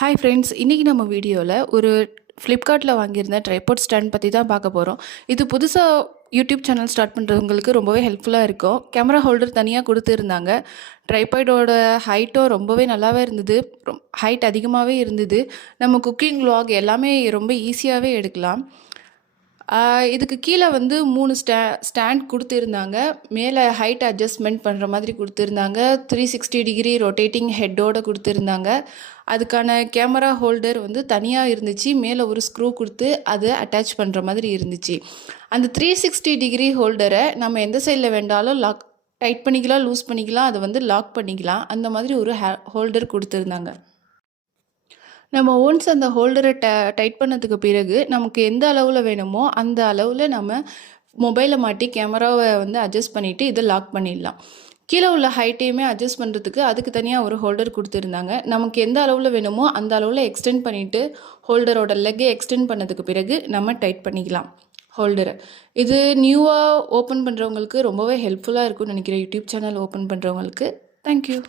Hi friends, இன்றைக்கி நம்ம வீடியோவில் ஒரு ஃப்ளிப்கார்ட்டில் வாங்கியிருந்த ட்ரைபாட் ஸ்டாண்ட் பற்றி தான் பார்க்க போகிறோம். இது புதுசாக யூடியூப் சேனல் ஸ்டார்ட் பண்ணுறவங்களுக்கு ரொம்பவே ஹெல்ப்ஃபுல்லாக இருக்கும். கேமரா ஹோல்டர் தனியாக கொடுத்துருந்தாங்க. ட்ரைபாடோட ஹைட்டும் ரொம்பவே நல்லாவே இருந்தது. ஹைட் அதிகமாகவே இருந்தது. நம்ம குக்கிங் vlog எல்லாமே ரொம்ப ஈஸியாகவே எடுக்கலாம். இதுக்கு கீழே வந்து 3 ஸ்டாண்ட் கொடுத்துருந்தாங்க. மேலே ஹைட் அட்ஜஸ்ட்மெண்ட் பண்ணுற மாதிரி கொடுத்துருந்தாங்க. 360 டிகிரி ரொட்டேட்டிங் ஹெட்டோடு கொடுத்துருந்தாங்க. அதுக்கான கேமரா ஹோல்டர் வந்து தனியாக இருந்துச்சு. மேலே ஒரு ஸ்க்ரூ கொடுத்து அதை அட்டாச் பண்ணுற மாதிரி இருந்துச்சு. அந்த 360 டிகிரி ஹோல்டரை நம்ம எந்த சைடில் வேண்டாலும் டைட் பண்ணிக்கலாம், லூஸ் பண்ணிக்கலாம், அதை வந்து லாக் பண்ணிக்கலாம். அந்த மாதிரி ஒரு ஹோல்டர் கொடுத்துருந்தாங்க. நம்ம ஒன்ஸ் அந்த ஹோல்டரை டைட் பண்ணதுக்கு பிறகு நமக்கு எந்த அளவில் வேணுமோ அந்த அளவில் நம்ம மொபைலை மாட்டி கேமராவை வந்து அட்ஜஸ்ட் பண்ணிவிட்டு இதை லாக் பண்ணிடலாம். கீழே உள்ள ஹைட்டையுமே அட்ஜஸ்ட் பண்ணுறதுக்கு அதுக்கு தனியாக ஒரு ஹோல்டர் கொடுத்துருந்தாங்க. நமக்கு எந்த அளவில் வேணுமோ அந்த அளவில் எக்ஸ்டெண்ட் பண்ணிவிட்டு ஹோல்டரோட லெக்கை எக்ஸ்டெண்ட் பண்ணதுக்கு பிறகு நம்ம டைட் பண்ணிக்கலாம் ஹோல்டரை. இது நியூவாக ஓப்பன் பண்ணுறவங்களுக்கு ரொம்பவே ஹெல்ப்ஃபுல்லாக இருக்கும்னு நினைக்கிறேன். யூடியூப் சேனல் ஓப்பன் பண்ணுறவங்களுக்கு. தேங்க்யூ.